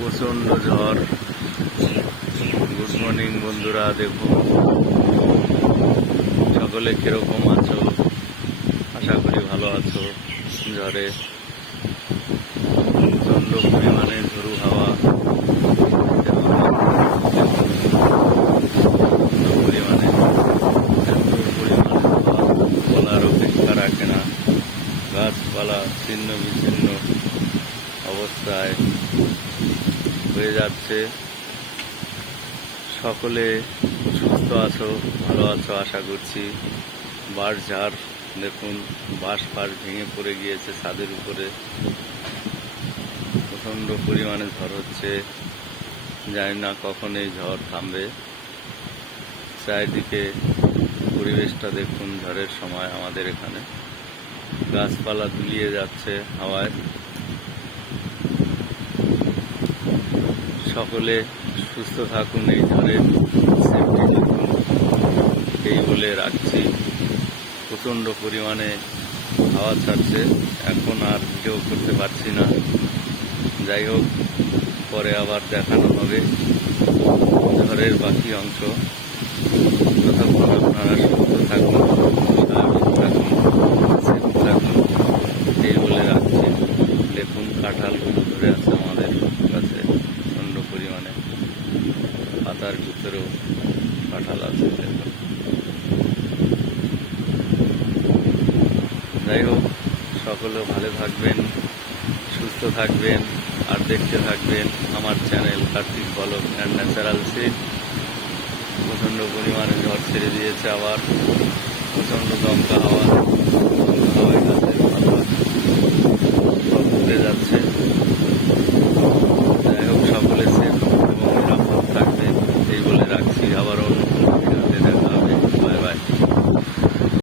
প্রচণ্ড ঝড়। Good morning বন্ধুরা, দেখুন। সকলে কীরকম আছো? আশা করি ভালো আছো ঝড়ে। প্রচণ্ড পরিমাণে ঝরু হাওয়া। পরিমাণে পরিমাণে বলার অপেক্ষা রাখে না। গাছপালা ছিন্ন বিচ্ছিন্ন অবস্থায়। হয়ে যাচ্ছে। সকলে সুস্থ আছো, ভালো আছো, আশা করছি। বাঁশ ঝাড় দেখুন, বাঁশ ফাঁস ভেঙে পড়ে গিয়েছে ছাদের উপরে। প্রচণ্ড পরিমাণে ঝড় হচ্ছে। জানি না কখন এই ঝড় থামবে। চারিদিকে পরিবেশটা দেখুন ঝড়ের সময় আমাদের এখানে। গাছপালা দুলিয়ে যাচ্ছে হাওয়ায়। সকলে সুস্থ থাকুন, এই ঝড়ে সেফটি দেখুন এই বলে রাখছি। প্রচণ্ড পরিমাণে হাওয়া ছাড়ছে, এখন আর ভিডিও করতে পারছি না। যাই হোক, পরে আবার দেখানো হবে ঝড়ের বাকি অংশ। ততক্ষণ আপনারা সুস্থ থাকুন থাকুন থাকুন, এই বলে রাখছি। দেখুন, কাঁঠাল ধরে আছে আমাদের কাছে। পাতার ভিতরেও কাঁঠাল আছে যাই হোক, সকলে ভালো থাকবেন, সুস্থ থাকবেন, আর দেখতে থাকবেন আমার channel Kartik Bolok and natural Sid প্রচণ্ড পরিমাণে ঝড় ছেড়ে দিয়েছে আবার, প্রচণ্ড দমকা হাওয়া হাওয়ায় だう。